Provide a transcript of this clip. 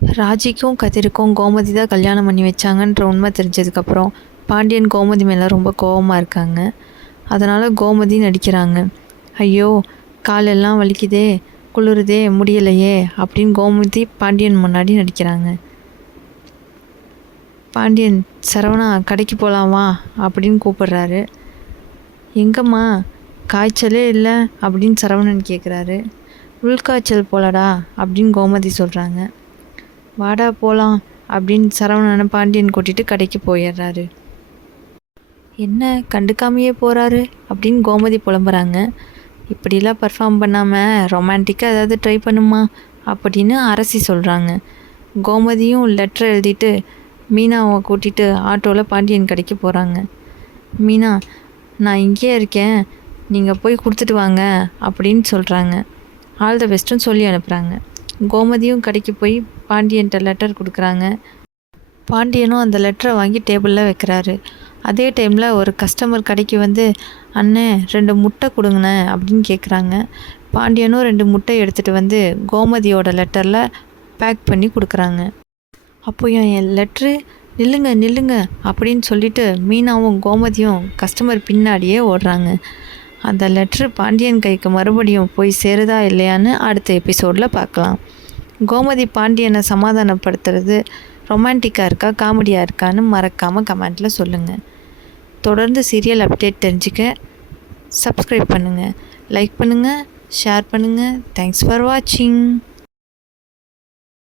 ராஜிக்கும் கதிருக்கும் கோமதி தான் கல்யாணம் பண்ணி வச்சாங்கன்ற உண்மை தெரிஞ்சதுக்கப்புறம் பாண்டியன் கோமதி மேலே ரொம்ப கோபமாக இருக்காங்க. அதனால் கோமதி நடிக்கிறாங்க. ஐயோ காலெல்லாம் வலிக்குதே, குளிருதே, முடியலையே அப்படின்னு கோமதி பாண்டியன் முன்னாடி நடிக்கிறாங்க. பாண்டியன் சரவணா கடைக்கு போகலாமா அப்படின்னு கூப்பிடுறாரு. எங்கம்மா காய்ச்சலே இல்லை அப்படின்னு சரவணன் கேட்குறாரு. உள்காய்ச்சல் போலடா அப்படின்னு கோமதி சொல்கிறாங்க. வாடா போகலாம் அப்படின்னு சரவணனை பாண்டியன் கூட்டிகிட்டு கடைக்கு போயிடுறாரு. என்ன கண்டுக்காமையே போகிறாரு அப்படின்னு கோமதி புலம்புறாங்க. இப்படிலாம் பர்ஃபார்ம் பண்ணாமல் ரொமான்டிக்காக ஏதாவது ட்ரை பண்ணுமா அப்படின்னு அரசி சொல்கிறாங்க. கோமதியும் லெட்டர் எழுதிட்டு மீனாவை கூட்டிகிட்டு ஆட்டோவில் பாண்டியன் கடைக்கு போகிறாங்க. மீனா, நான் இங்கேயே இருக்கேன், நீங்கள் போய் கொடுத்துட்டு வாங்க அப்படின்னு சொல்கிறாங்க. ஆல் த பெஸ்ட்டுன்னு சொல்லி அனுப்புகிறாங்க. கோமதியும் கடைக்கு போய் பாண்டியன்கிட்ட லெட்டர் கொடுக்குறாங்க. பாண்டியனும் அந்த லெட்டரை வாங்கி டேபிளில் வைக்கிறாரு. அதே டைமில் ஒரு கஸ்டமர் கடைக்கு வந்து, அண்ணே 2 முட்டை கொடுங்கண்ணே அப்படின்னு கேட்குறாங்க. பாண்டியனும் 2 முட்டை எடுத்துகிட்டு வந்து கோமதியோட லெட்டரில் பேக் பண்ணி கொடுக்குறாங்க. அப்போ என் லெட்ரு நில்லுங்க அப்படின்னு சொல்லிட்டு மீனாவும் கோமதியும் கஸ்டமர் பின்னாடியே ஓடுறாங்க. அந்த லெட்ரு பாண்டியன் கைக்கு மறுபடியும் போய் சேருதா இல்லையான்னு அடுத்த எபிசோடில் பார்க்கலாம். கோமதி பாண்டியனை சமாதானப்படுத்துறது ரொமான்டிக்காக இருக்கா காமெடியாக இருக்கான்னு மறக்காமல் கமெண்ட்டில் சொல்லுங்கள். தொடர்ந்து சீரியல் அப்டேட் தெரிஞ்சுக்க சப்ஸ்கிரைப் பண்ணுங்கள், லைக் பண்ணுங்கள், ஷேர் பண்ணுங்கள். தேங்க்ஸ் ஃபார் வாட்சிங்.